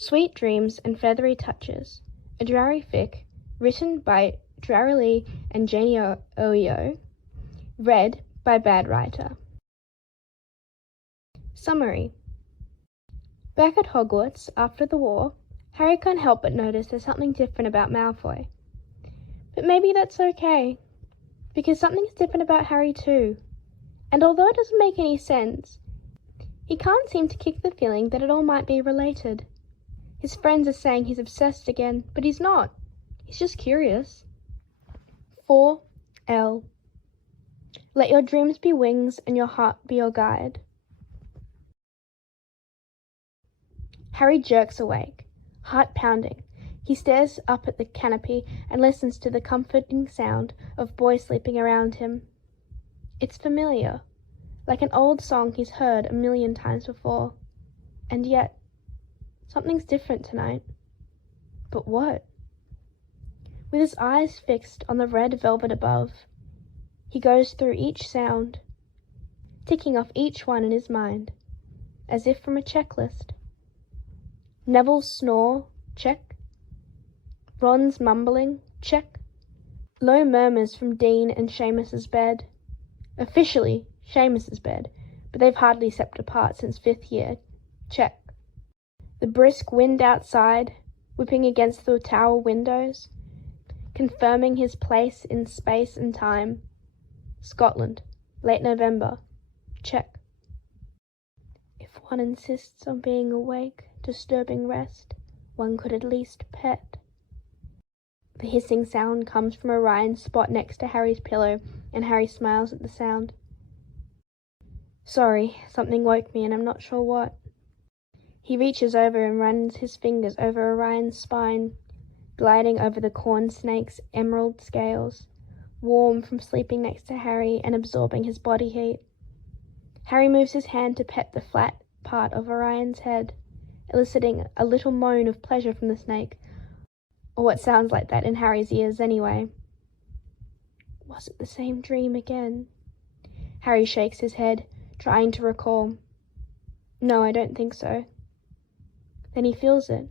Sweet Dreams and Feathery Touches, a Drarry fic written by Drarry and Janie Oio, read by Bad Writer. Summary. Back at Hogwarts, after the war, Harry can't help but notice there's something different about Malfoy. But maybe that's okay, because something's different about Harry too. And although it doesn't make any sense, he can't seem to kick the feeling that it all might be related. His friends are saying he's obsessed again, but he's not. He's just curious. 4L. Let your dreams be wings and your heart be your guide. Harry jerks awake, heart pounding. He stares up at the canopy and listens to the comforting sound of boys sleeping around him. It's familiar, like an old song he's heard a million times before. And yet, something's different tonight. But what? With his eyes fixed on the red velvet above, he goes through each sound, ticking off each one in his mind, as if from a checklist. Neville's snore, check. Ron's mumbling, check. Low murmurs from Dean and Seamus's bed. Officially, Seamus's bed, but they've hardly slept apart since 5th year, check. The brisk wind outside, whipping against the tower windows, confirming his place in space and time. Scotland, late November, check. If one insists on being awake, disturbing rest, one could at least pet. The hissing sound comes from Orion's spot next to Harry's pillow, and Harry smiles at the sound. Sorry, something woke me and I'm not sure what. He reaches over and runs his fingers over Orion's spine, gliding over the corn snake's emerald scales, warm from sleeping next to Harry and absorbing his body heat. Harry moves his hand to pet the flat part of Orion's head, eliciting a little moan of pleasure from the snake, or what sounds like that in Harry's ears anyway. Was it the same dream again? Harry shakes his head, trying to recall. No, I don't think so. Then he feels it,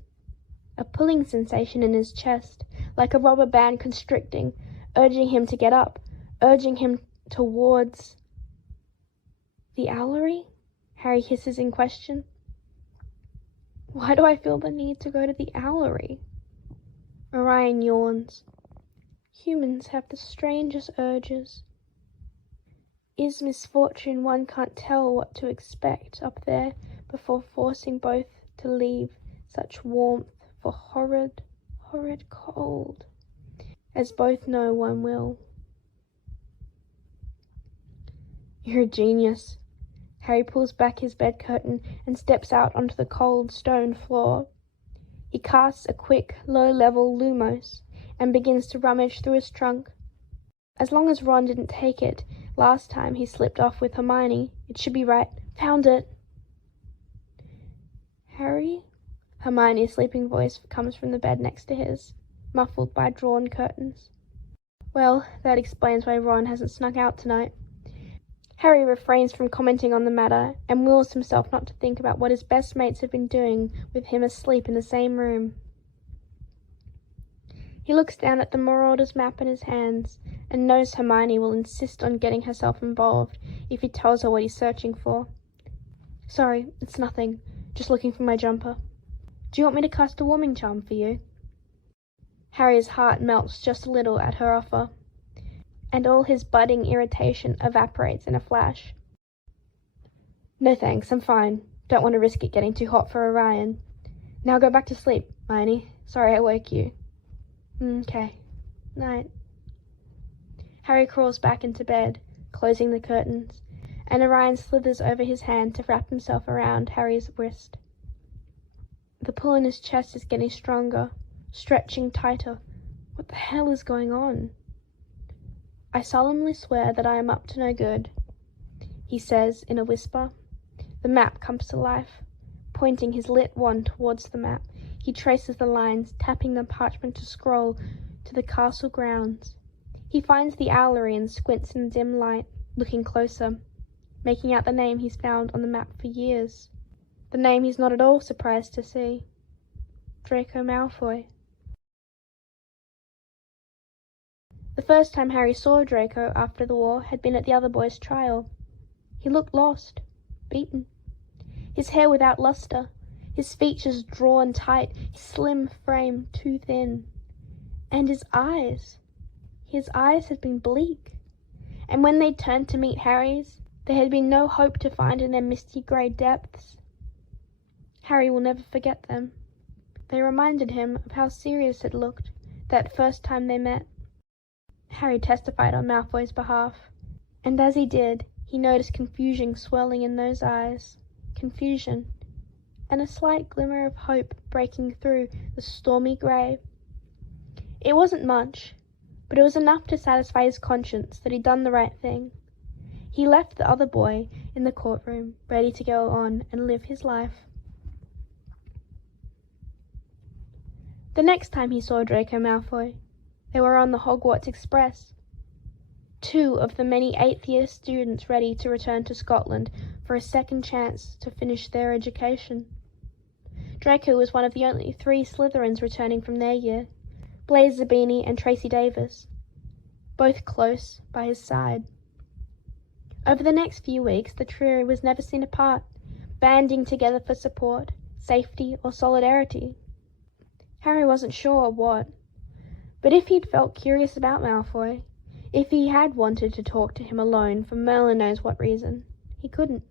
a pulling sensation in his chest, like a rubber band constricting, urging him to get up, urging him towards the owlery? Harry hisses in question. Why do I feel the need to go to the owlery? Orion yawns. Humans have the strangest urges. Is misfortune one can't tell what to expect up there before forcing both to leave such warmth for horrid, horrid cold, as both know one will. You're a genius. Harry pulls back his bed curtain and steps out onto the cold stone floor. He casts a quick, low-level lumos and begins to rummage through his trunk. As long as Ron didn't take it last time he slipped off with Hermione, it should be right. Found it! Harry? Hermione's sleeping voice comes from the bed next to his, muffled by drawn curtains. Well, that explains why Ron hasn't snuck out tonight. Harry refrains from commenting on the matter and wills himself not to think about what his best mates have been doing with him asleep in the same room. He looks down at the Marauder's map in his hands and knows Hermione will insist on getting herself involved if he tells her what he's searching for. Sorry, it's nothing. Just looking for my jumper. Do you want me to cast a warming charm for you? Harry's heart melts just a little at her offer, and all his budding irritation evaporates in a flash. No thanks, I'm fine. Don't want to risk it getting too hot for Orion. Now go back to sleep, Hermione. Sorry I woke you. Okay. Night. Harry crawls back into bed, closing the curtains, and Orion slithers over his hand to wrap himself around Harry's wrist. The pull in his chest is getting stronger, stretching tighter. What the hell is going on? I solemnly swear that I am up to no good, he says in a whisper. The map comes to life. Pointing his lit wand towards the map, he traces the lines, tapping the parchment to scroll to the castle grounds. He finds the owlery and squints in the dim light, looking closer, making out the name he's found on the map for years. The name he's not at all surprised to see. Draco Malfoy. The first time Harry saw Draco after the war had been at the other boy's trial. He looked lost, beaten. His hair without luster, his features drawn tight, his slim frame too thin. And his eyes had been bleak. And when they turned to meet Harry's, there had been no hope to find in their misty grey depths. Harry will never forget them. They reminded him of how Sirius had looked that first time they met. Harry testified on Malfoy's behalf, and as he did, he noticed confusion swirling in those eyes. Confusion, and a slight glimmer of hope breaking through the stormy grey. It wasn't much, but it was enough to satisfy his conscience that he'd done the right thing. He left the other boy in the courtroom, ready to go on and live his life. The next time he saw Draco Malfoy, they were on the Hogwarts Express. 2 of the many 8th-year students ready to return to Scotland for a second chance to finish their education. Draco was one of the only 3 Slytherins returning from their year, Blaise Zabini and Tracy Davis, both close by his side. Over the next few weeks, the trio was never seen apart, banding together for support, safety, or solidarity. Harry wasn't sure what, but if he'd felt curious about Malfoy, if he had wanted to talk to him alone for Merlin knows what reason, he couldn't.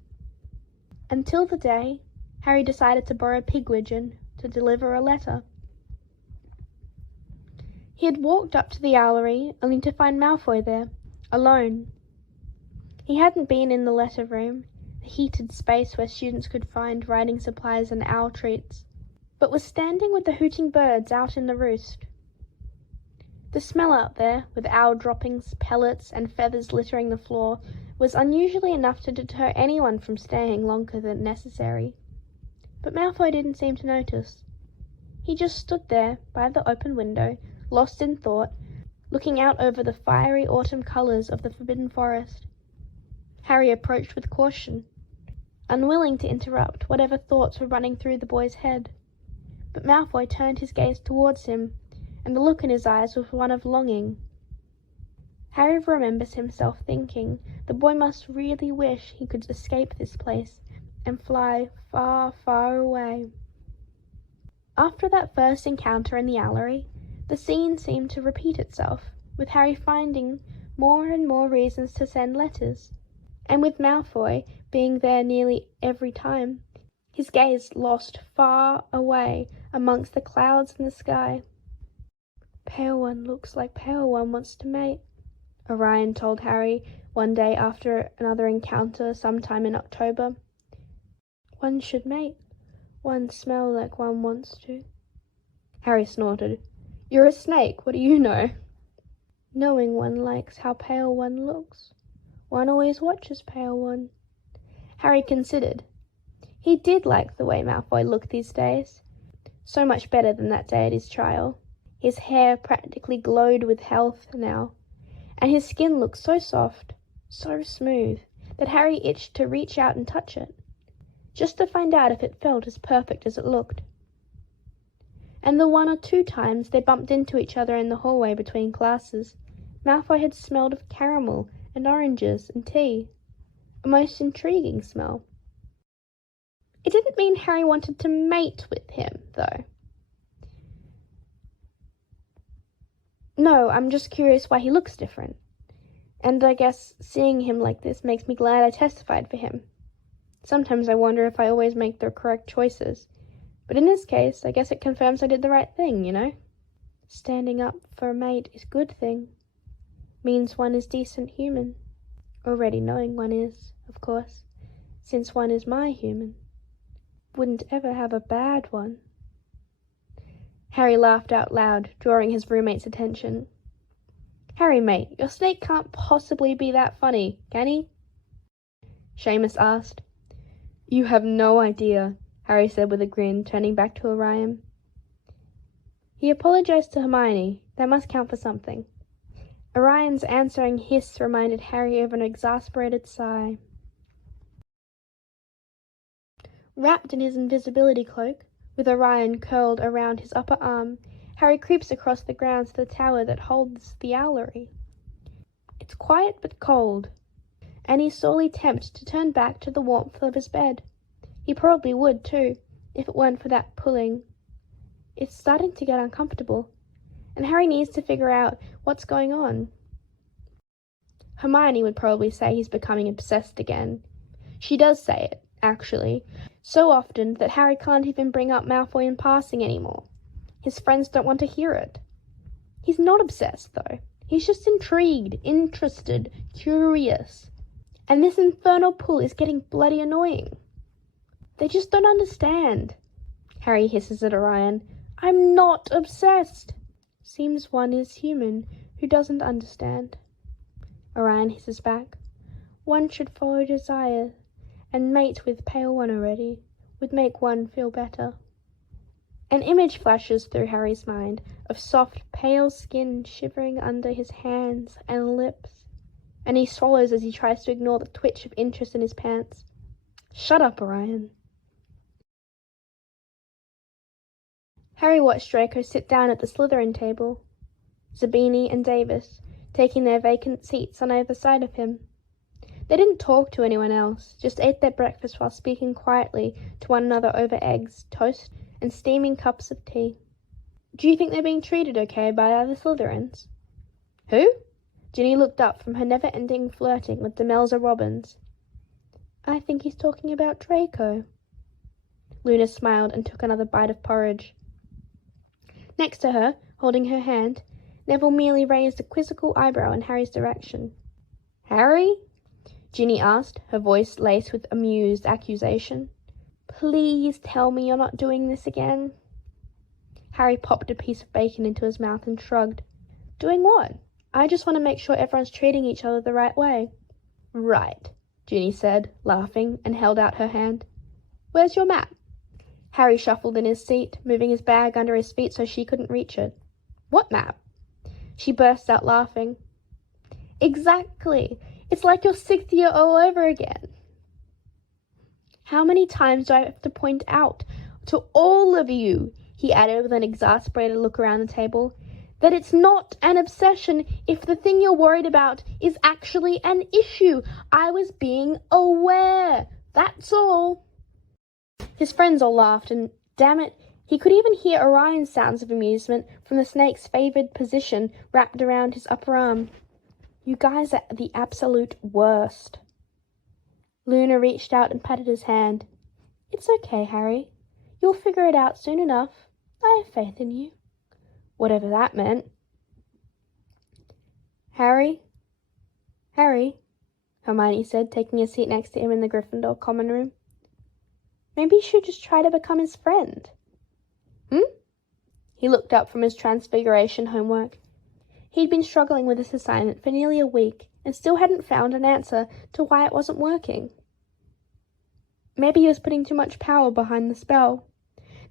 Until the day Harry decided to borrow Pigwidgeon to deliver a letter. He had walked up to the owlery only to find Malfoy there, alone. He hadn't been in the letter room, the heated space where students could find writing supplies and owl treats, but was standing with the hooting birds out in the roost. The smell out there, with owl droppings, pellets, and feathers littering the floor, was unusually enough to deter anyone from staying longer than necessary. But Malfoy didn't seem to notice. He just stood there by the open window, lost in thought, looking out over the fiery autumn colours of the Forbidden Forest. Harry approached with caution, unwilling to interrupt whatever thoughts were running through the boy's head. But Malfoy turned his gaze towards him, and the look in his eyes was one of longing. Harry remembers himself thinking the boy must really wish he could escape this place and fly far, far away. After that first encounter in the owlery, the scene seemed to repeat itself, with Harry finding more and more reasons to send letters, and with Malfoy being there nearly every time, his gaze lost far away amongst the clouds in the sky. "Pale One looks like Pale One wants to mate," Orion told Harry one day after another encounter sometime in October. "One should mate. One smell like one wants to." Harry snorted. "You're a snake, what do you know?" "Knowing one likes how Pale One looks. One always watches Pale One." Harry considered. He did like the way Malfoy looked these days. So much better than that day at his trial. His hair practically glowed with health now, and his skin looked so soft, so smooth, that Harry itched to reach out and touch it, just to find out if it felt as perfect as it looked. And the 1 or 2 times they bumped into each other in the hallway between classes, Malfoy had smelled of caramel and oranges and tea, a most intriguing smell. It didn't mean Harry wanted to mate with him, though. No, I'm just curious why he looks different. And I guess seeing him like this makes me glad I testified for him. Sometimes I wonder if I always make the correct choices. But in this case, I guess it confirms I did the right thing, you know? Standing up for a mate is a good thing. Means one is decent human. Already knowing one is, of course, since one is my human. Wouldn't ever have a bad one. Harry laughed out loud, drawing his roommate's attention. "Harry, mate, your snake can't possibly be that funny, can he?" Seamus asked. "You have no idea," Harry said with a grin, turning back to Orion. He apologized to Hermione. That must count for something. Orion's answering hiss reminded Harry of an exasperated sigh. Wrapped in his invisibility cloak, With Orion curled around his upper arm, Harry creeps across the ground to the tower that holds the owlery. It's quiet but cold, and he's sorely tempted to turn back to the warmth of his bed. He probably would too, if it weren't for that pulling. It's starting to get uncomfortable, and Harry needs to figure out what's going on. Hermione would probably say he's becoming obsessed again. She does say it, actually, so often that Harry can't even bring up Malfoy in passing anymore. His friends don't want to hear it. He's not obsessed, though. He's just intrigued, interested, curious. And this infernal pull is getting bloody annoying. They just don't understand. Harry hisses at Orion. I'm not obsessed. Seems one is human who doesn't understand. Orion hisses back. One should follow desire, and mate with pale one already would make one feel better. An image flashes through Harry's mind of soft, pale skin shivering under his hands and lips, and he swallows as he tries to ignore the twitch of interest in his pants. Shut up, Orion. Harry watched Draco sit down at the Slytherin table, Zabini and Davis taking their vacant seats on either side of him. They didn't talk to anyone else, just ate their breakfast while speaking quietly to one another over eggs, toast, and steaming cups of tea. Do you think they're being treated okay by other Slytherins? Who? Ginny looked up from her never-ending flirting with Demelza Robbins. I think he's talking about Draco. Luna smiled and took another bite of porridge. Next to her, holding her hand, Neville merely raised a quizzical eyebrow in Harry's direction. Harry? Ginny asked, her voice laced with amused accusation. Please tell me you're not doing this again. Harry popped a piece of bacon into his mouth and shrugged. Doing what? I just want to make sure everyone's treating each other the right way. Right, Ginny said, laughing, and held out her hand. Where's your map? Harry shuffled in his seat, moving his bag under his feet so she couldn't reach it. What map? She burst out laughing. Exactly. It's like your 6th year all over again. How many times do I have to point out to all of you, he added with an exasperated look around the table, that it's not an obsession if the thing you're worried about is actually an issue. I was being aware. That's all. His friends all laughed, and damn it, he could even hear Orion's sounds of amusement from the snake's favoured position wrapped around his upper arm. You guys are the absolute worst. Luna reached out and patted his hand. It's okay, Harry. You'll figure it out soon enough. I have faith in you. Whatever that meant. Harry? Harry, Hermione said, taking a seat next to him in the Gryffindor common room. Maybe you should just try to become his friend. He looked up from his Transfiguration homework. He'd been struggling with this assignment for nearly a week and still hadn't found an answer to why it wasn't working. Maybe he was putting too much power behind the spell.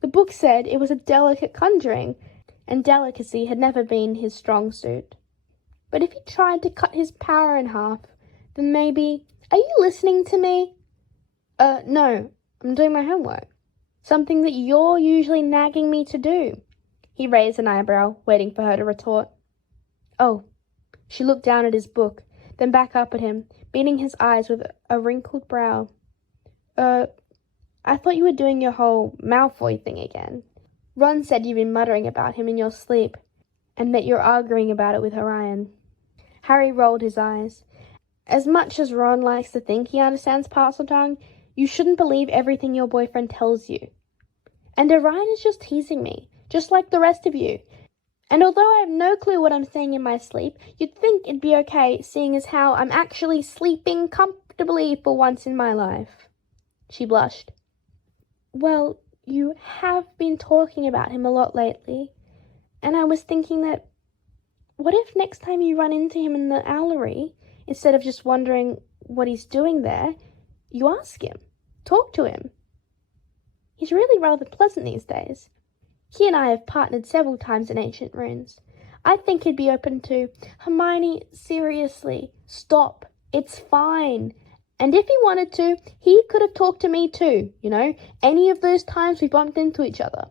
The book said it was a delicate conjuring, and delicacy had never been his strong suit. But if he tried to cut his power in half, then maybe... Are you listening to me? No, I'm doing my homework. Something that you're usually nagging me to do. He raised an eyebrow, waiting for her to retort. Oh. She looked down at his book, then back up at him, beating his eyes with a wrinkled brow. I thought you were doing your whole Malfoy thing again. Ron said you've been muttering about him in your sleep, and that you're arguing about it with Orion. Harry rolled his eyes. As much as Ron likes to think he understands Parseltongue, you shouldn't believe everything your boyfriend tells you. And Orion is just teasing me, just like the rest of you. And although I have no clue what I'm saying in my sleep, you'd think it'd be okay, seeing as how I'm actually sleeping comfortably for once in my life. She blushed. Well, you have been talking about him a lot lately, and I was thinking that, what if next time you run into him in the owlery, instead of just wondering what he's doing there, you ask him, talk to him. He's really rather pleasant these days. He and I have partnered several times in ancient runes. I think he'd be open to, Hermione, seriously, stop. It's fine. And if he wanted to, he could have talked to me too, any of those times we bumped into each other.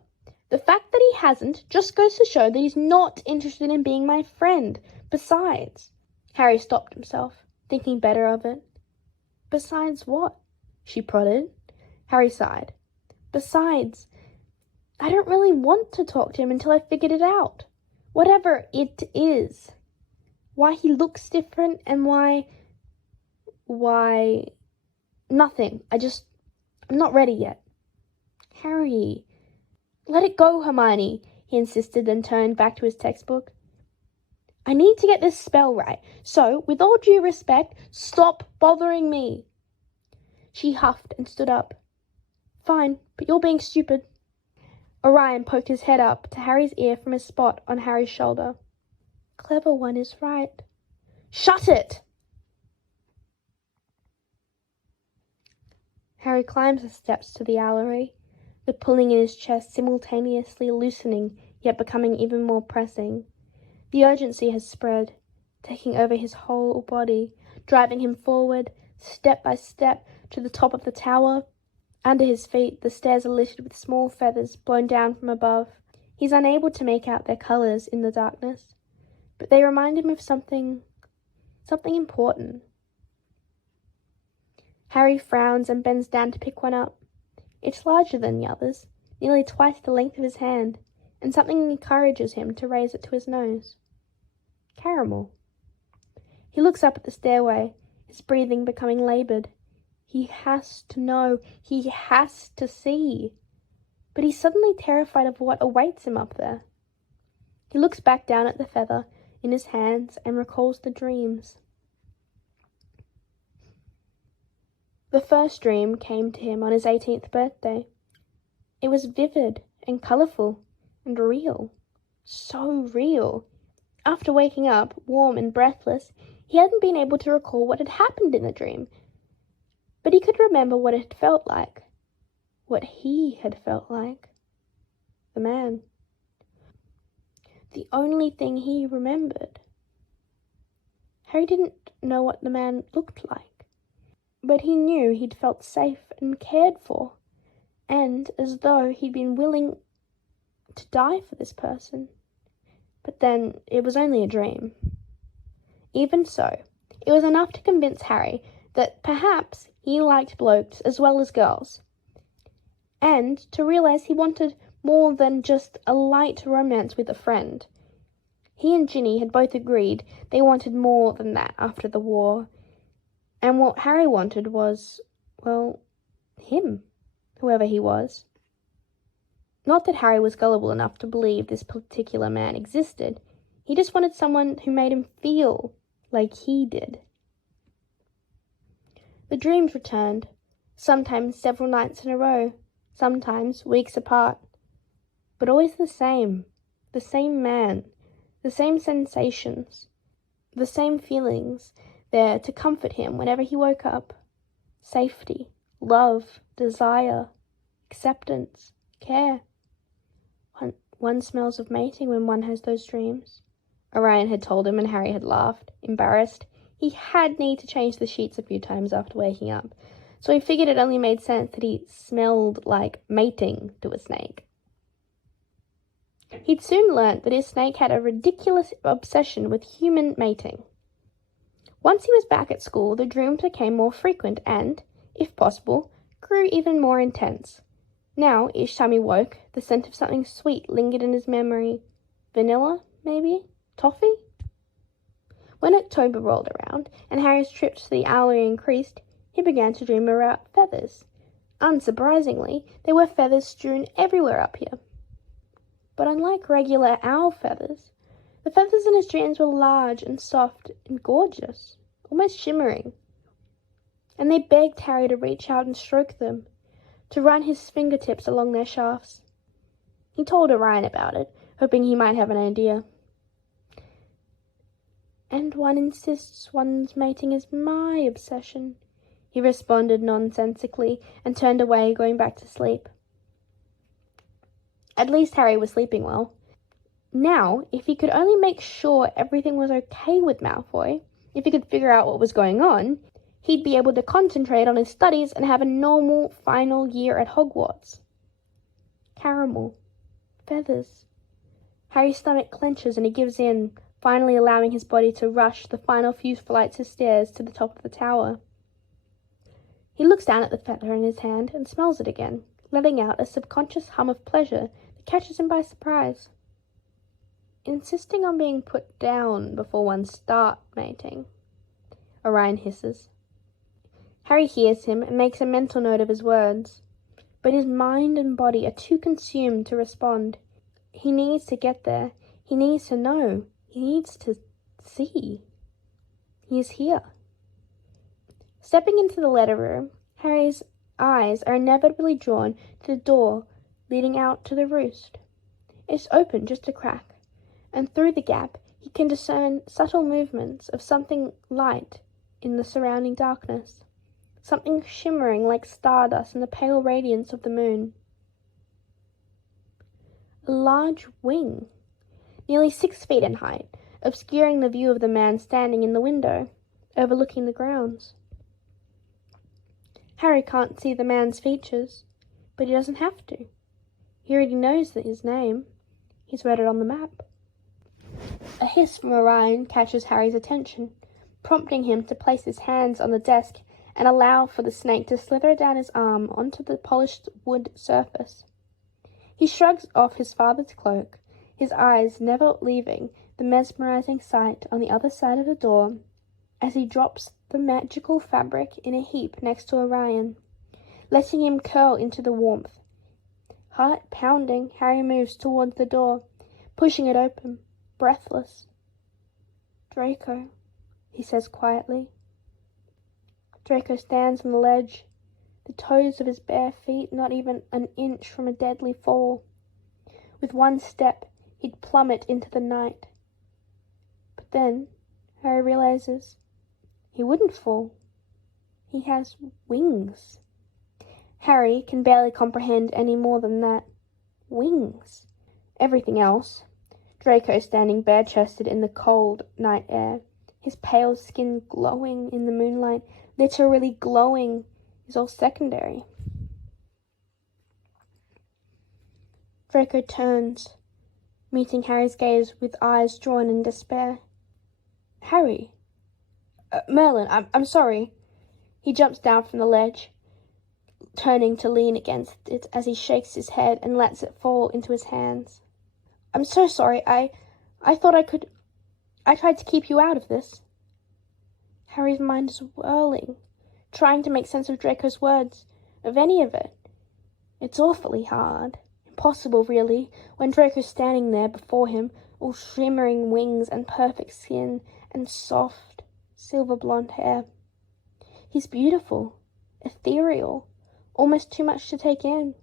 The fact that he hasn't just goes to show that he's not interested in being my friend. Besides, Harry stopped himself, thinking better of it. Besides what? She prodded. Harry sighed. Besides, I don't really want to talk to him until I figured it out. Whatever it is. Why he looks different and why... Nothing. I'm not ready yet. Harry. Let it go, Hermione, he insisted, and turned back to his textbook. I need to get this spell right, so, with all due respect, stop bothering me. She huffed and stood up. Fine, but you're being stupid. Orion poked his head up to Harry's ear from a spot on Harry's shoulder. Clever one is right. Shut it! Harry climbed the steps to the owlery, the pulling in his chest simultaneously loosening, yet becoming even more pressing. The urgency has spread, taking over his whole body, driving him forward, step by step, to the top of the tower. Under his feet, the stairs are littered with small feathers blown down from above. He's unable to make out their colours in the darkness, but they remind him of something important. Harry frowns and bends down to pick one up. It's larger than the others, nearly twice the length of his hand, and something encourages him to raise it to his nose. Caramel. He looks up at the stairway, his breathing becoming laboured. He has to know. He has to see. But he's suddenly terrified of what awaits him up there. He looks back down at the feather in his hands and recalls the dreams. The first dream came to him on his 18th birthday. It was vivid and colourful and real. So real. After waking up, warm and breathless, he hadn't been able to recall what had happened in the dream. But he could remember what it had felt like. What he had felt like. The man. The only thing he remembered. Harry didn't know what the man looked like. But he knew he'd felt safe and cared for, and as though he'd been willing to die for this person. But then it was only a dream. Even so, it was enough to convince Harry that perhaps he liked blokes as well as girls, and to realise he wanted more than just a light romance with a friend. He and Ginny had both agreed they wanted more than that after the war. And what Harry wanted was, well, him, whoever he was. Not that Harry was gullible enough to believe this particular man existed. He just wanted someone who made him feel like he did. The dreams returned, sometimes several nights in a row, sometimes weeks apart. But always the same man, the same sensations, the same feelings, there to comfort him whenever he woke up. Safety, love, desire, acceptance, care. One smells of mating when one has those dreams. Orion had told him, and Harry had laughed, embarrassed. He had need to change the sheets a few times after waking up, so he figured it only made sense that he smelled like mating to a snake. He'd soon learnt that his snake had a ridiculous obsession with human mating. Once he was back at school, the dreams became more frequent and, if possible, grew even more intense. Now, each time he woke, the scent of something sweet lingered in his memory. Vanilla, maybe? Toffee? When October rolled around, and Harry's trips to the owlery increased, he began to dream about feathers. Unsurprisingly, there were feathers strewn everywhere up here. But unlike regular owl feathers, the feathers in his dreams were large and soft and gorgeous, almost shimmering. And they begged Harry to reach out and stroke them, to run his fingertips along their shafts. He told Orion about it, hoping he might have an idea. And one insists one's mating is my obsession, he responded nonsensically and turned away, going back to sleep. At least Harry was sleeping well. Now, if he could only make sure everything was okay with Malfoy, if he could figure out what was going on, He'd be able to concentrate on his studies and have a normal final year at Hogwarts. Caramel. Feathers. Harry's stomach clenches and he gives in, finally allowing his body to rush the final few flights of stairs to the top of the tower. He looks down at the feather in his hand and smells it again, letting out a subconscious hum of pleasure that catches him by surprise. Insisting on being put down before one starts mating, Orion hisses. Harry hears him and makes a mental note of his words, but his mind and body are too consumed to respond. He needs to get there. He needs to know. He needs to see. He is here. Stepping into the letter room, Harry's eyes are inevitably drawn to the door leading out to the roost. It's open just a crack, and through the gap he can discern subtle movements of something light in the surrounding darkness, something shimmering like stardust in the pale radiance of the moon. A large wing, nearly 6 feet in height, obscuring the view of the man standing in the window, overlooking the grounds. Harry can't see the man's features, but he doesn't have to. He already knows his name. He's read it on the map. A hiss from Orion catches Harry's attention, prompting him to place his hands on the desk and allow for the snake to slither down his arm onto the polished wood surface. He shrugs off his father's cloak, his eyes never leaving the mesmerizing sight on the other side of the door, as he drops the magical fabric in a heap next to Orion, letting him curl into the warmth. Heart pounding, Harry moves towards the door, pushing it open, breathless. "Draco," he says quietly. Draco stands on the ledge, the toes of his bare feet not even an inch from a deadly fall. With one step, he'd plummet into the night. But then, Harry realizes, he wouldn't fall. He has wings. Harry can barely comprehend any more than that. Wings. Everything else, Draco standing bare-chested in the cold night air, his pale skin glowing in the moonlight, literally glowing, is all secondary. Draco turns, meeting Harry's gaze with eyes drawn in despair. "Harry! Merlin, I'm sorry." He jumps down from the ledge, turning to lean against it as he shakes his head and lets it fall into his hands. "I'm so sorry. I thought I could. I tried to keep you out of this." Harry's mind is whirling, trying to make sense of Draco's words, of any of it. It's awfully hard. Impossible, really, when Draco's standing there before him, all shimmering wings and perfect skin and soft, silver blonde hair. He's beautiful, ethereal, almost too much to take in,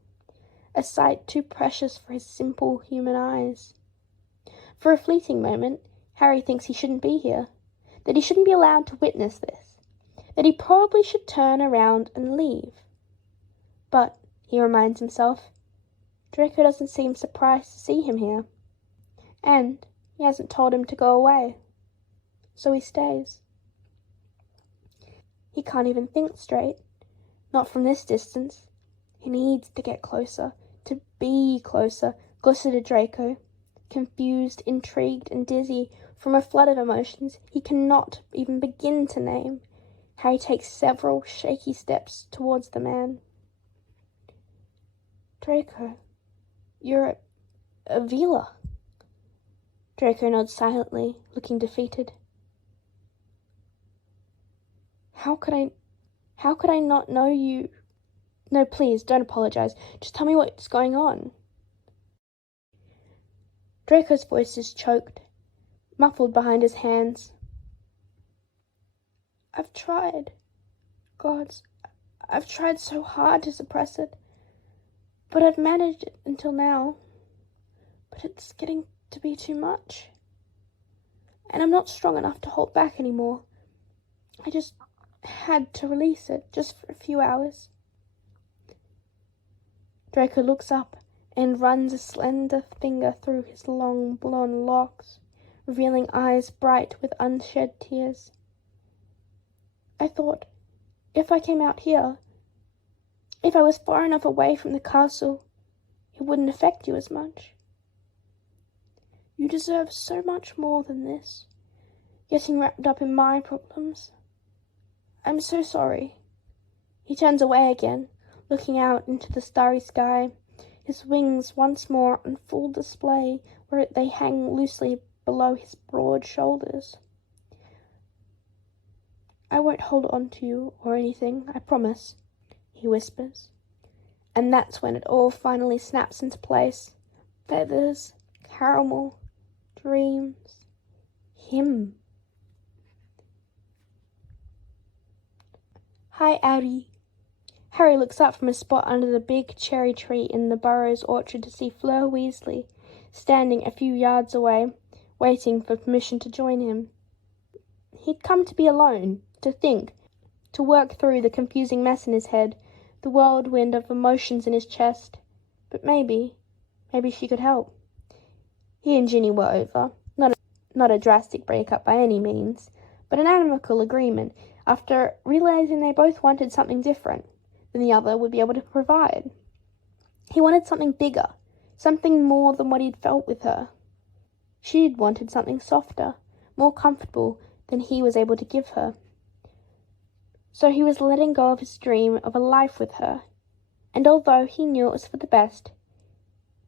a sight too precious for his simple human eyes. For a fleeting moment, Harry thinks he shouldn't be here, that he shouldn't be allowed to witness this, that he probably should turn around and leave. But, he reminds himself, Draco doesn't seem surprised to see him here, and he hasn't told him to go away, so he stays. He can't even think straight, not from this distance. He needs to get closer, to be closer to Draco, confused, intrigued, and dizzy from a flood of emotions he cannot even begin to name. Harry takes several shaky steps towards the man. "Draco, you're a Vila." Draco nods silently, looking defeated. How could I not know you? No, please, don't apologize. Just tell me what's going on." Draco's voice is choked, muffled behind his hands. "I've tried. Gods, I've tried so hard to suppress it. But I've managed it until now. But it's getting to be too much. And I'm not strong enough to hold back anymore. I just had to release it, just for a few hours." Draco looks up and runs a slender finger through his long blonde locks, revealing eyes bright with unshed tears. "I thought If I came out here, if I was far enough away from the castle, it wouldn't affect you as much. You deserve so much more than this, getting wrapped up in my problems. I'm so sorry." He turns away again, looking out into the starry sky, his wings once more on full display where they hang loosely below his broad shoulders. "I won't hold on to you or anything, I promise," he whispers. And that's when it all finally snaps into place. Feathers, caramel, dreams, him. "Hi, Harry." Harry looks up from his spot under the big cherry tree in the Burrows orchard to see Fleur Weasley standing a few yards away, waiting for permission to join him. He'd come to be alone, to think, to work through the confusing mess in his head, the whirlwind of emotions in his chest. But maybe she could help. He and Ginny were over. Not a drastic breakup by any means, but an amicable agreement after realizing they both wanted something different than the other would be able to provide. He wanted something bigger, something more than what he'd felt with her. She'd wanted something softer, more comfortable than he was able to give her. So he was letting go of his dream of a life with her, and although he knew it was for the best,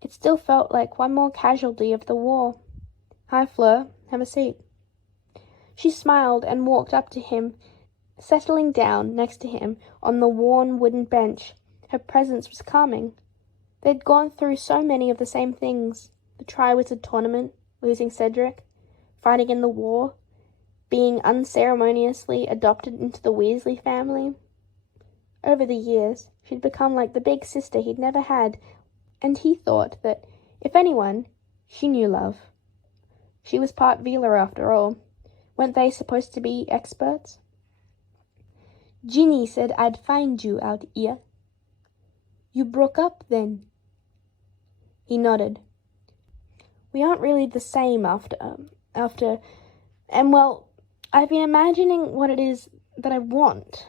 it still felt like one more casualty of the war. "Hi, Fleur, have a seat." She smiled and walked up to him, settling down next to him on the worn wooden bench. Her presence was calming. They'd gone through so many of the same things: the Triwizard Tournament, losing Cedric, fighting in the war, being unceremoniously adopted into the Weasley family. Over the years, she'd become like the big sister he'd never had, and he thought that, if anyone, she knew love. She was part Veela after all. Weren't they supposed to be experts? "Ginny said I'd find you out here. You broke up then?" He nodded. "We aren't really the same after, and well, I've been imagining what it is that I want,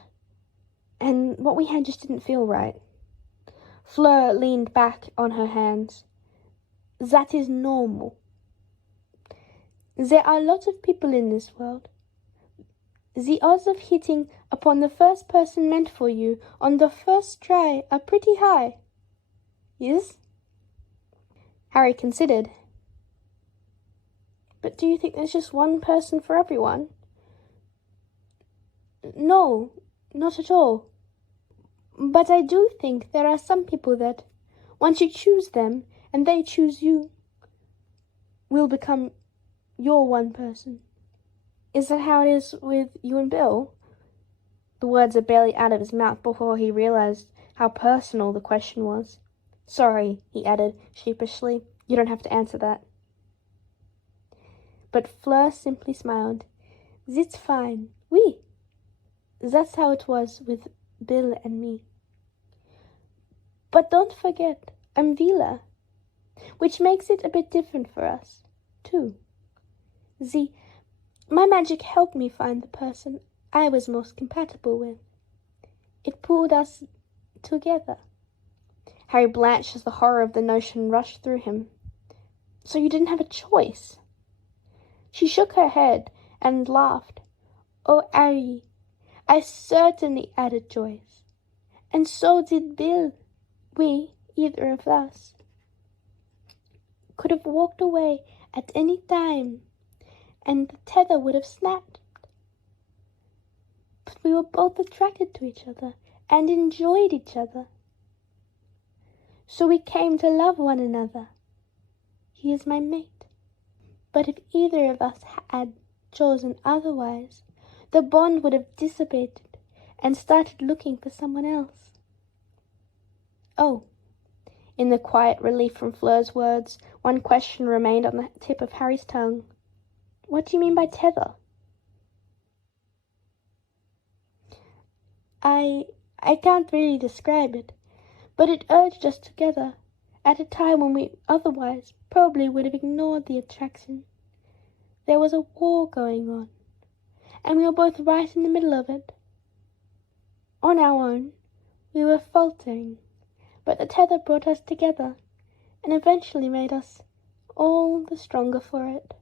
and what we had just didn't feel right." Fleur leaned back on her hands. "That is normal. There are lots of people in this world. The odds of hitting upon the first person meant for you on the first try are pretty high. Yes?" Harry considered. "But do you think there's just one person for everyone?" "No, not at all. But I do think there are some people that, once you choose them and they choose you, will become your one person." "Is that how it is with you and Bill?" The words are barely out of his mouth before he realized how personal the question was. "Sorry," he added sheepishly. "You don't have to answer that." But Fleur simply smiled. "That's fine. Oui. That's how it was with Bill and me. But don't forget, I'm Veela, which makes it a bit different for us, too. My magic helped me find the person I was most compatible with. It pulled us together." Harry blanched as the horror of the notion rushed through him. "So you didn't have a choice?" She shook her head and laughed. "Oh, Harry, I certainly had a choice. And so did Bill. We, either of us, could have walked away at any time, and the tether would have snapped. But we were both attracted to each other and enjoyed each other. So we came to love one another. He is my mate. But if either of us had chosen otherwise, the bond would have dissipated and started looking for someone else." "Oh." In the quiet relief from Fleur's words, one question remained on the tip of Harry's tongue. "What do you mean by tether?" I can't really describe it, but it urged us together at a time when we otherwise probably would have ignored the attraction. There was a war going on, and we were both right in the middle of it. On our own, we were faltering, but the tether brought us together and eventually made us all the stronger for it.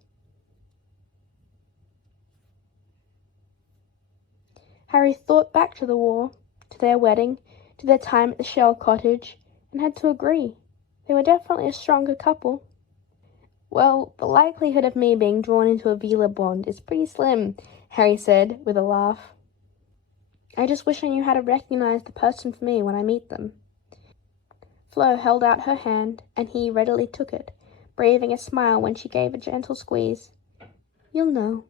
Harry thought back to the war, to their wedding, to their time at the Shell Cottage, and had to agree. They were definitely a stronger couple. Well, the likelihood of me being drawn into a Vila bond is pretty slim, Harry said with a laugh. I just wish I knew how to recognize the person for me when I meet them. Flo held out her hand, and he readily took it, braving a smile when she gave a gentle squeeze. You'll know.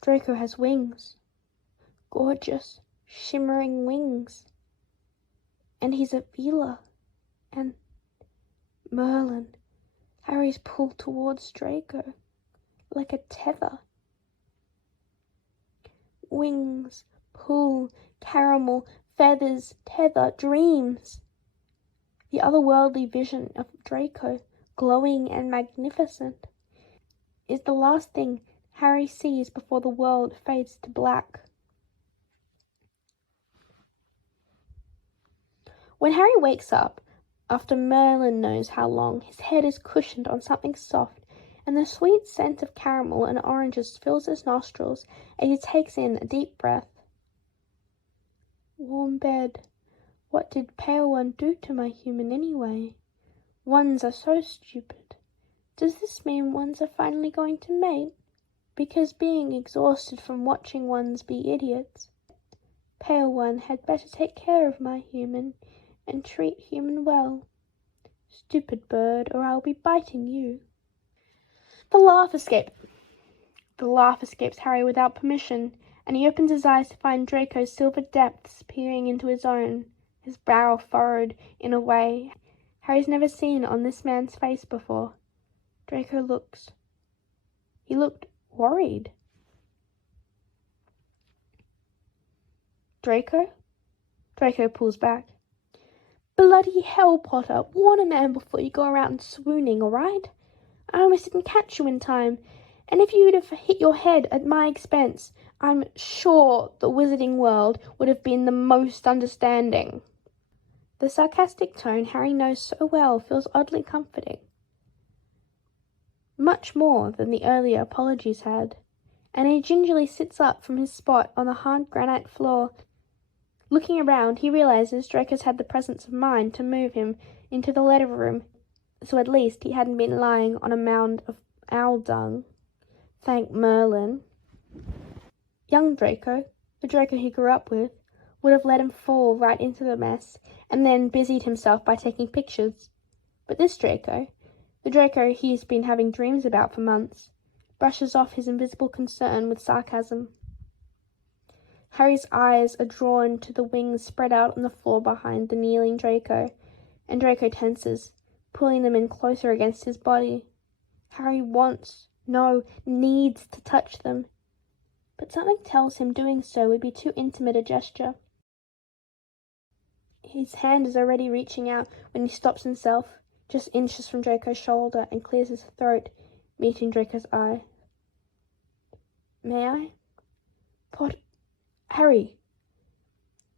Draco has wings. Gorgeous, shimmering wings. And he's a Vila. And Merlin. Harry's pulled towards Draco, like a tether. Wings, pull, caramel, feathers, tether, dreams. The otherworldly vision of Draco, glowing and magnificent, is the last thing Harry sees before the world fades to black. When Harry wakes up, after Merlin knows how long, his head is cushioned on something soft, and the sweet scent of caramel and oranges fills his nostrils as he takes in a deep breath. Warm bed. What did Pale One do to my human anyway? Ones are so stupid. Does this mean ones are finally going to mate? Because being exhausted from watching ones be idiots, Pale One had better take care of my human and treat human well. Stupid bird, or I'll be biting you. The laugh escapes Harry without permission, and he opens his eyes to find Draco's silver depths peering into his own, his brow furrowed in a way Harry's never seen on this man's face before. He looked worried. Draco? Draco pulls back. Bloody hell, Potter, warn a man before you go around swooning, all right? I almost didn't catch you in time, and if you'd have hit your head at my expense, I'm sure the wizarding world would have been the most understanding. The sarcastic tone Harry knows so well feels oddly comforting. Much more than the earlier apologies had, and he gingerly sits up from his spot on the hard granite floor. Looking around, he realizes Draco's had the presence of mind to move him into the letter room, so at least he hadn't been lying on a mound of owl dung. Thank Merlin. Young Draco, the Draco he grew up with, would have let him fall right into the mess and then busied himself by taking pictures. But this Draco, the Draco he's been having dreams about for months, brushes off his invisible concern with sarcasm. Harry's eyes are drawn to the wings spread out on the floor behind the kneeling Draco, and Draco tenses, pulling them in closer against his body. Harry needs to touch them, but something tells him doing so would be too intimate a gesture. His hand is already reaching out when he stops himself, just inches from Draco's shoulder, and clears his throat, meeting Draco's eye. May I? Harry!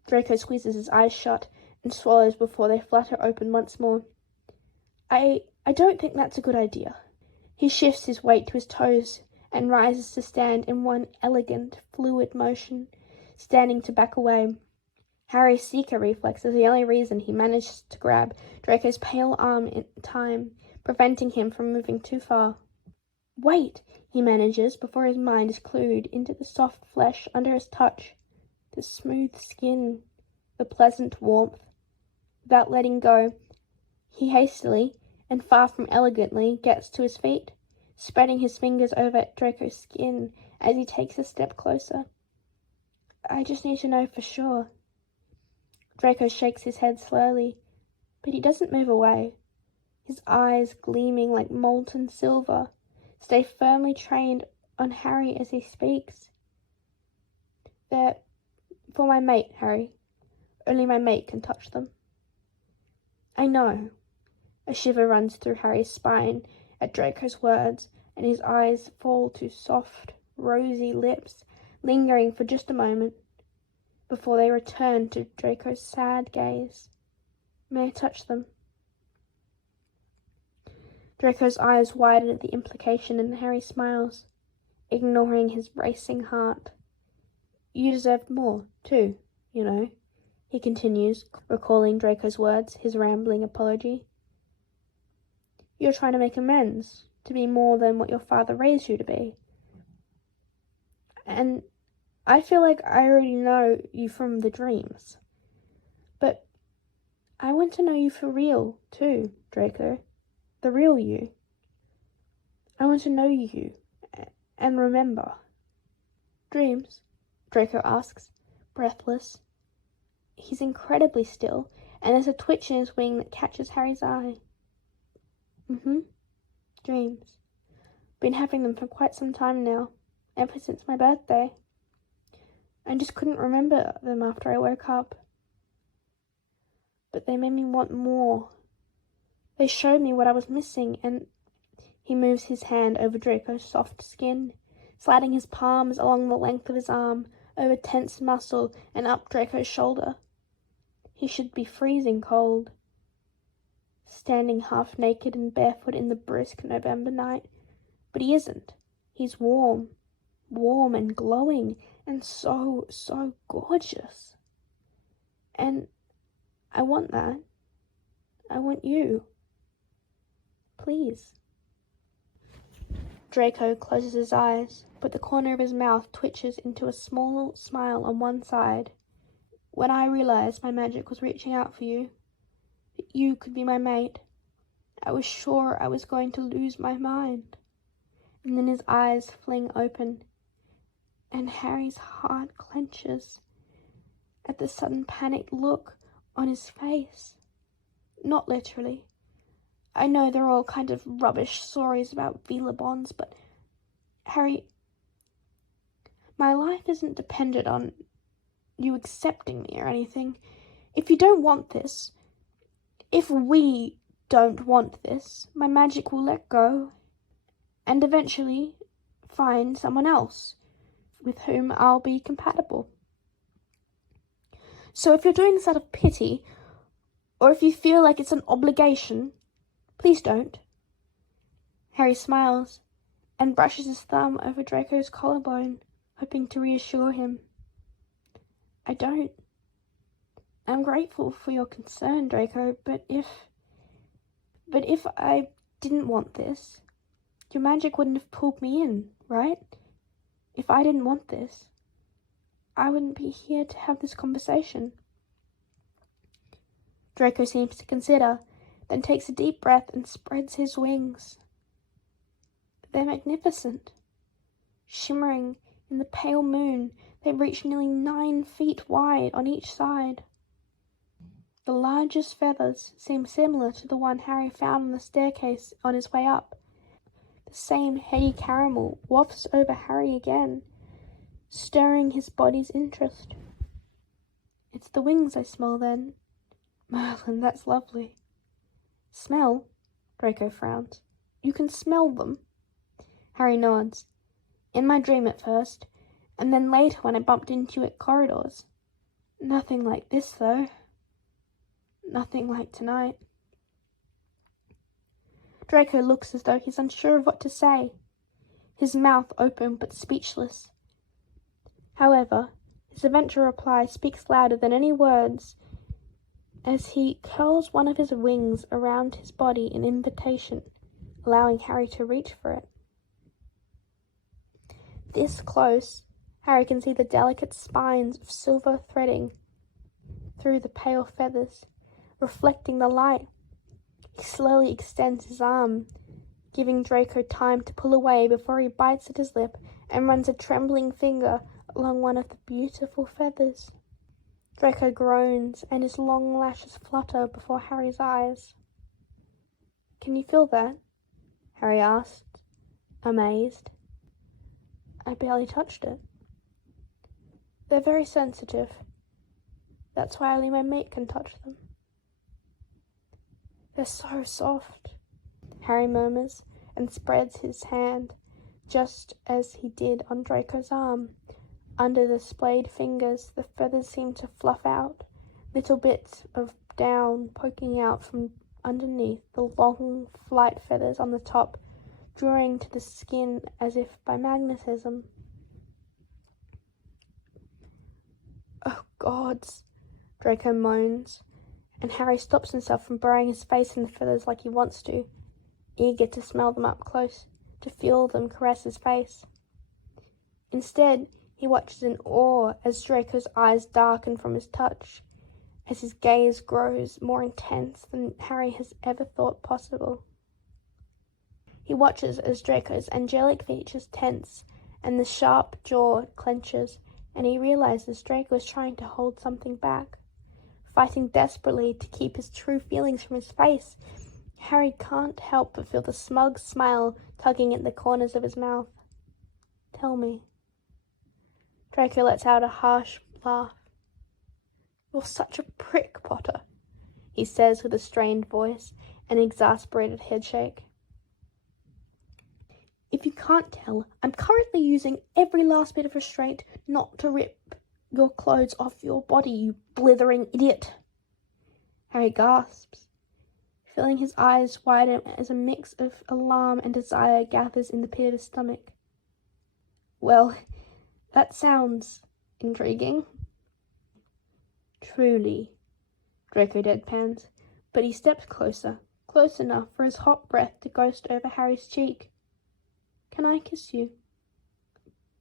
Draco squeezes his eyes shut and swallows before they flutter open once more. I don't think that's a good idea. He shifts his weight to his toes and rises to stand in one elegant, fluid motion, standing to back away. Harry's seeker reflex is the only reason he manages to grab Draco's pale arm in time, preventing him from moving too far. Wait, he manages before his mind is clued into the soft flesh under his touch, the smooth skin, the pleasant warmth. Without letting go, he hastily, and far from elegantly, gets to his feet, spreading his fingers over Draco's skin as he takes a step closer. I just need to know for sure. Draco shakes his head slowly, but he doesn't move away. His eyes, gleaming like molten silver, stay firmly trained on Harry as he speaks. They're for my mate, Harry. Only my mate can touch them. I know. A shiver runs through Harry's spine at Draco's words, and his eyes fall to soft, rosy lips, lingering for just a moment, before they return to Draco's sad gaze. May I touch them? Draco's eyes widen at the implication and Harry smiles, ignoring his racing heart. You deserved more, too, you know, he continues, recalling Draco's words, his rambling apology. You're trying to make amends, to be more than what your father raised you to be. And I feel like I already know you from the dreams. But I want to know you for real, too, Draco. The real you. I want to know you and remember. Dreams? Draco asks, breathless. He's incredibly still, and there's a twitch in his wing that catches Harry's eye. Dreams. Been having them for quite some time now, ever since my birthday. I just couldn't remember them after I woke up. But they made me want more. They showed me what I was missing, and he moves his hand over Draco's soft skin, sliding his palms along the length of his arm, over tense muscle and up Draco's shoulder. He should be freezing cold, standing half naked and barefoot in the brisk November night, but he isn't. He's warm and glowing, and so gorgeous. And I want that. I want you. Please. Draco closes his eyes, but the corner of his mouth twitches into a small smile on one side. When I realized my magic was reaching out for you, that you could be my mate, I was sure I was going to lose my mind. And then his eyes fling open, and Harry's heart clenches at the sudden panicked look on his face. Not literally. I know they're all kind of rubbish stories about Vila bonds, but Harry, my life isn't dependent on you accepting me or anything. If you don't want this, if we don't want this, my magic will let go and eventually find someone else with whom I'll be compatible. So if you're doing this out of pity, or if you feel like it's an obligation, please don't. Harry smiles and brushes his thumb over Draco's collarbone, hoping to reassure him. I don't. I'm grateful for your concern, Draco, but if I didn't want this, your magic wouldn't have pulled me in, right? If I didn't want this, I wouldn't be here to have this conversation. Draco seems to consider, then takes a deep breath and spreads his wings. They're magnificent. Shimmering in the pale moon, they reach nearly 9 feet wide on each side. The largest feathers seem similar to the one Harry found on the staircase on his way up. The same heady caramel wafts over Harry again, stirring his body's interest. It's the wings I smell then. Merlin, that's lovely. Smell? Draco frowns. You can smell them? Harry nods. In my dream at first, and then later when I bumped into you at corridors. Nothing like this, though. Nothing like tonight. Draco looks as though he's unsure of what to say, his mouth open but speechless. However, his eventual reply speaks louder than any words as he curls one of his wings around his body in invitation, allowing Harry to reach for it. This close, Harry can see the delicate spines of silver threading through the pale feathers, reflecting the light. He slowly extends his arm, giving Draco time to pull away before he bites at his lip and runs a trembling finger along one of the beautiful feathers. Draco groans and his long lashes flutter before Harry's eyes. Can you feel that? Harry asked, amazed. I barely touched it. They're very sensitive. That's why only my mate can touch them. They're so soft, Harry murmurs and spreads his hand, just as he did on Draco's arm, Under the splayed fingers, the feathers seemed to fluff out, little bits of down poking out from underneath the long flight feathers on the top, drawing to the skin as if by magnetism. "Oh, gods," Draco moans, and Harry stops himself from burying his face in the feathers like he wants to, eager to smell them up close, to feel them caress his face. Instead, he watches in awe as Draco's eyes darken from his touch, as his gaze grows more intense than Harry has ever thought possible. He watches as Draco's angelic features tense and the sharp jaw clenches, and he realizes Draco is trying to hold something back, fighting desperately to keep his true feelings from his face. Harry can't help but feel the smug smile tugging at the corners of his mouth. "Tell me." Draco lets out a harsh laugh. "You're such a prick, Potter," he says with a strained voice and exasperated headshake. "If you can't tell, I'm currently using every last bit of restraint not to rip your clothes off your body, you blithering idiot." Harry gasps, filling his eyes widen as a mix of alarm and desire gathers in the pit of his stomach. "Well, that sounds intriguing." "Truly," Draco deadpans, but he steps closer, close enough for his hot breath to ghost over Harry's cheek. "Can I kiss you?"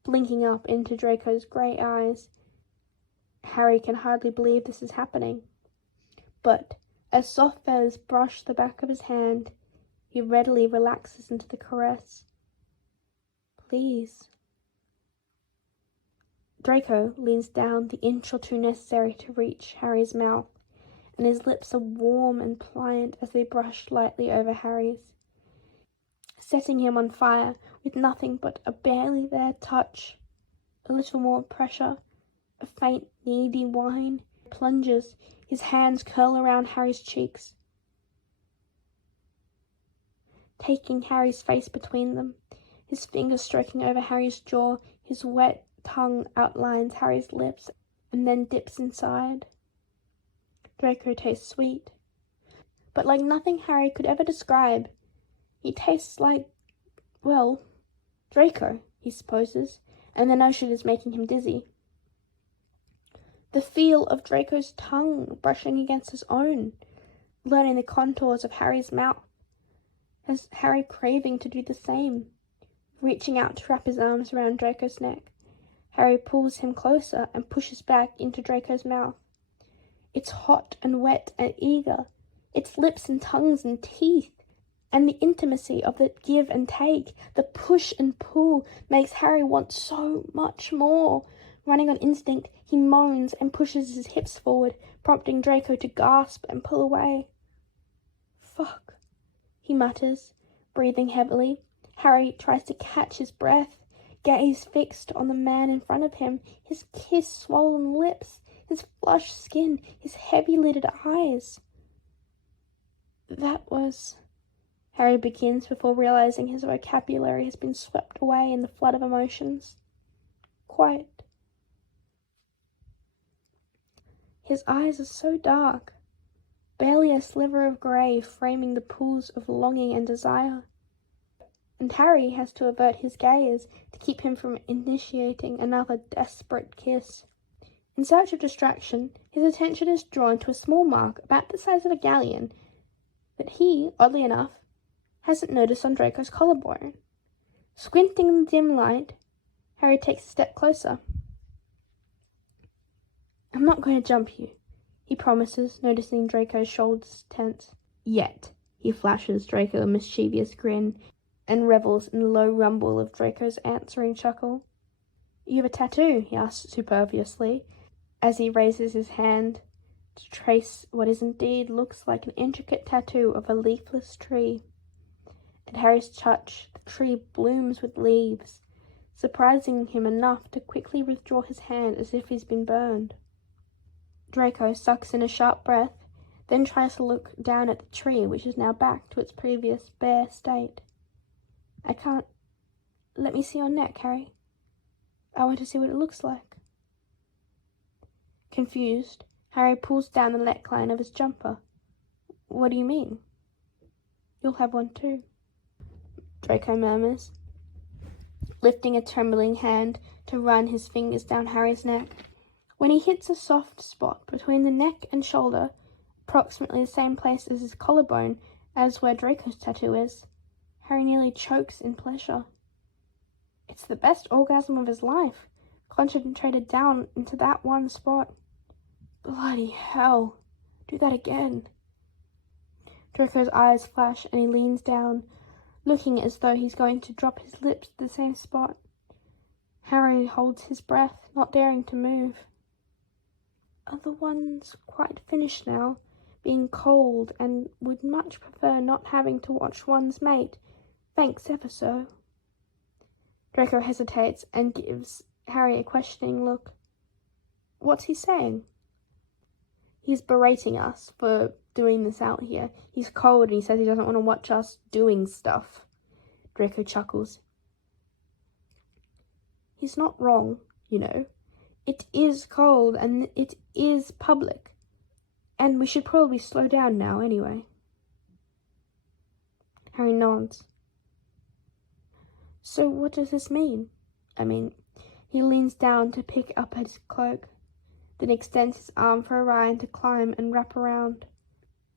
Blinking up into Draco's grey eyes, Harry can hardly believe this is happening. But as soft feathers brush the back of his hand, he readily relaxes into the caress. "Please." Draco leans down the inch or two necessary to reach Harry's mouth, and his lips are warm and pliant as they brush lightly over Harry's, setting him on fire with nothing but a barely there touch, a little more pressure, a faint needy whine. Plunges, his hands curl around Harry's cheeks, taking Harry's face between them, his fingers stroking over Harry's jaw. His wet tongue outlines Harry's lips and then dips inside. Draco tastes sweet, but like nothing Harry could ever describe. He tastes like, well, Draco, he supposes, and the notion is making him dizzy. The feel of Draco's tongue brushing against his own, learning the contours of Harry's mouth, has Harry craving to do the same. Reaching out to wrap his arms around Draco's neck, Harry pulls him closer and pushes back into Draco's mouth. It's hot and wet and eager. Its lips and tongues and teeth, and the intimacy of the give and take, the push and pull, makes Harry want so much more. Running on instinct, he moans and pushes his hips forward, prompting Draco to gasp and pull away. "Fuck," he mutters, breathing heavily. Harry tries to catch his breath, gaze fixed on the man in front of him, his kiss-swollen lips, his flushed skin, his heavy-lidded eyes. "That was..." Harry begins before realizing his vocabulary has been swept away in the flood of emotions. "Quiet." His eyes are so dark, barely a sliver of grey framing the pools of longing and desire, and Harry has to avert his gaze to keep him from initiating another desperate kiss. In search of distraction, his attention is drawn to a small mark about the size of a galleon that he, oddly enough, hasn't noticed on Draco's collarbone. Squinting in the dim light, Harry takes a step closer. "I'm not going to jump you," he promises, noticing Draco's shoulders tense. "Yet," he flashes Draco a mischievous grin and revels in the low rumble of Draco's answering chuckle. "You have a tattoo?" he asks superfluously, as he raises his hand to trace what is indeed looks like an intricate tattoo of a leafless tree. At Harry's touch, the tree blooms with leaves, surprising him enough to quickly withdraw his hand as if he's been burned. Draco sucks in a sharp breath, then tries to look down at the tree, which is now back to its previous bare state. "I can't... Let me see your neck, Harry." I want to see what it looks like. Confused, Harry pulls down the neckline of his jumper. What do you mean? You'll have one too, Draco murmurs, lifting a trembling hand to run his fingers down Harry's neck. When he hits a soft spot between the neck and shoulder, approximately the same place as his collarbone as where Draco's tattoo is, Harry nearly chokes in pleasure. It's the best orgasm of his life, concentrated down into that one spot. Bloody hell, do that again. Draco's eyes flash and he leans down, looking as though he's going to drop his lips at the same spot. Harry holds his breath, not daring to move. Are the ones quite finished now, being cold, and would much prefer not having to watch one's mate? Thanks ever so. Draco hesitates and gives Harry a questioning look. What's he saying? He's berating us for doing this out here. He's cold and he says he doesn't want to watch us doing stuff. Draco chuckles. He's not wrong, you know. It is cold and it is public. And we should probably slow down now anyway. Harry nods. So what does this mean? He leans down to pick up his cloak, then extends his arm for Orion to climb and wrap around.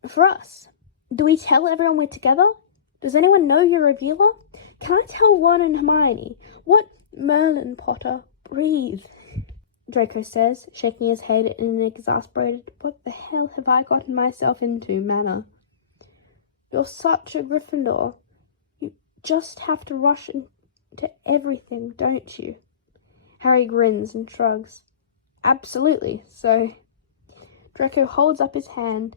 For us? Do we tell everyone we're together? Does anyone know you're a revealer? Can I tell Ron and Hermione? What? Merlin, Potter, breathe, Draco says, shaking his head in an exasperated, what the hell have I gotten myself into manner. You're such a Gryffindor. You just have to rush into everything, don't you? Harry grins and shrugs. Absolutely, so. Draco holds up his hand,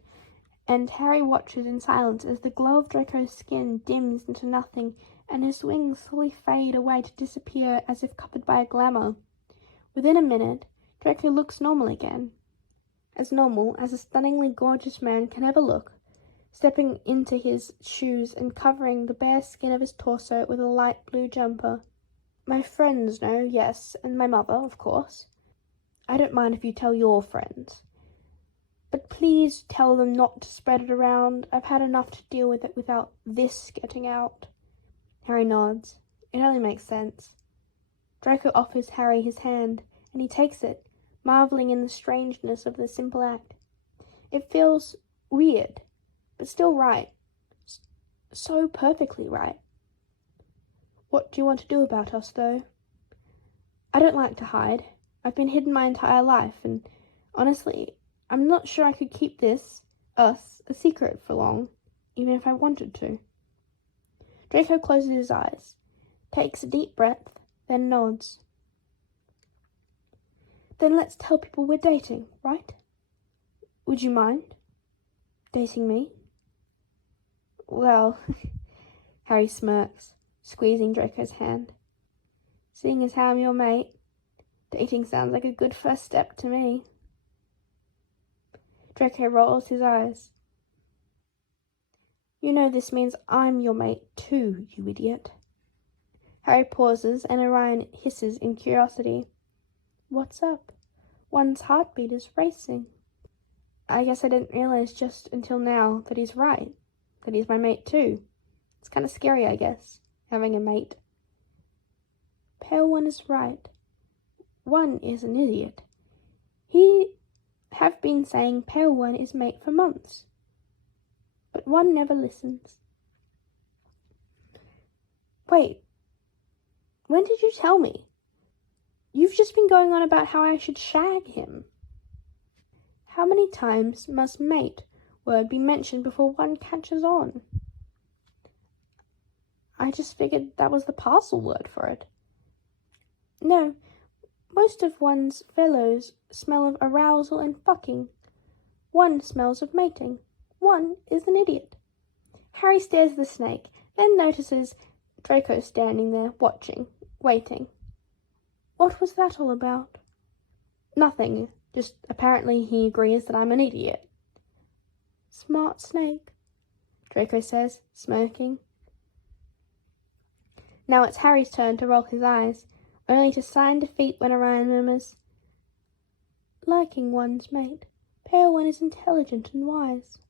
and Harry watches in silence as the glow of Draco's skin dims into nothing and his wings slowly fade away to disappear as if covered by a glamour. Within a minute, Draco looks normal again. As normal as a stunningly gorgeous man can ever look, stepping into his shoes and covering the bare skin of his torso with a light blue jumper. My friends know, yes, and my mother, of course. I don't mind if you tell your friends. But please tell them not to spread it around. I've had enough to deal with it without this getting out. Harry nods. It only makes sense. Draco offers Harry his hand, and he takes it, marvelling in the strangeness of the simple act. It feels weird, but still right. So perfectly right. What do you want to do about us, though? I don't like to hide. I've been hidden my entire life, and honestly, I'm not sure I could keep us, a secret for long, even if I wanted to. Draco closes his eyes, takes a deep breath, then nods. Then let's tell people we're dating, right? Would you mind? Dating me? Well, Harry smirks, squeezing Draco's hand. Seeing as how I'm your mate, dating sounds like a good first step to me. Draco rolls his eyes. You know this means I'm your mate too, you idiot. Harry pauses and Orion hisses in curiosity. What's up? One's heartbeat is racing. I guess I didn't realize just until now that he's right, that he's my mate too. It's kind of scary, I guess, having a mate. Pale One is right. One is an idiot. He have been saying Pale One is mate for months. But One never listens. Wait, when did you tell me? You've just been going on about how I should shag him. How many times must mate word be mentioned before one catches on? I just figured that was the parcel word for it. No, most of one's fellows smell of arousal and fucking. One smells of mating. One is an idiot. Harry stares at the snake, then notices Draco standing there, watching, waiting. What was that all about? Nothing, just apparently he agrees that I'm an idiot. Smart snake, Draco says, smirking. Now it's Harry's turn to roll his eyes, only to sign defeat when Orion murmurs, liking one's mate. Pale one is intelligent and wise.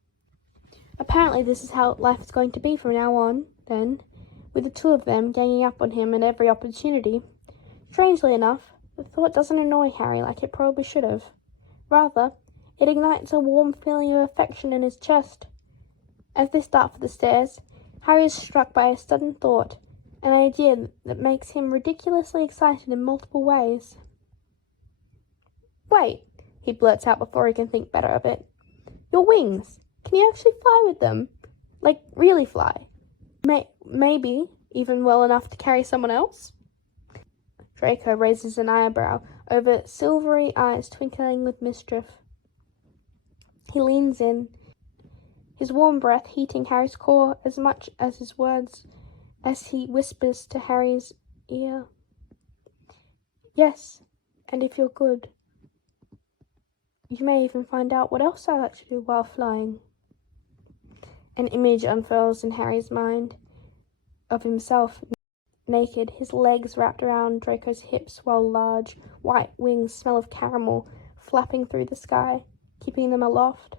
Apparently this is how life is going to be from now on, then, with the two of them ganging up on him at every opportunity. Strangely enough, the thought doesn't annoy Harry like it probably should have. Rather, it ignites a warm feeling of affection in his chest. As they start for the stairs, Harry is struck by a sudden thought, an idea that makes him ridiculously excited in multiple ways. "Wait," he blurts out before he can think better of it. "Your wings! Can you actually fly with them? Like, really fly? Maybe even well enough to carry someone else?" Draco raises an eyebrow over silvery eyes twinkling with mischief. He leans in, his warm breath heating Harry's core as much as his words, as he whispers to Harry's ear, "Yes, and if you're good, you may even find out what else I like to do while flying." An image unfurls in Harry's mind of himself naked, his legs wrapped around Draco's hips while large, white wings smell of caramel flapping through the sky, keeping them aloft.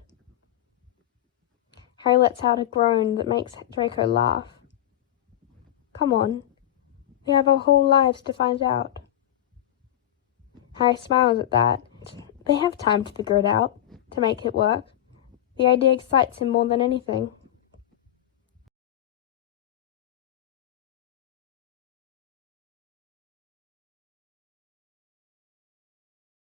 Harry lets out a groan that makes Draco laugh. "Come on, we have our whole lives to find out." Harry smiles at that. They have time to figure it out, to make it work. The idea excites him more than anything.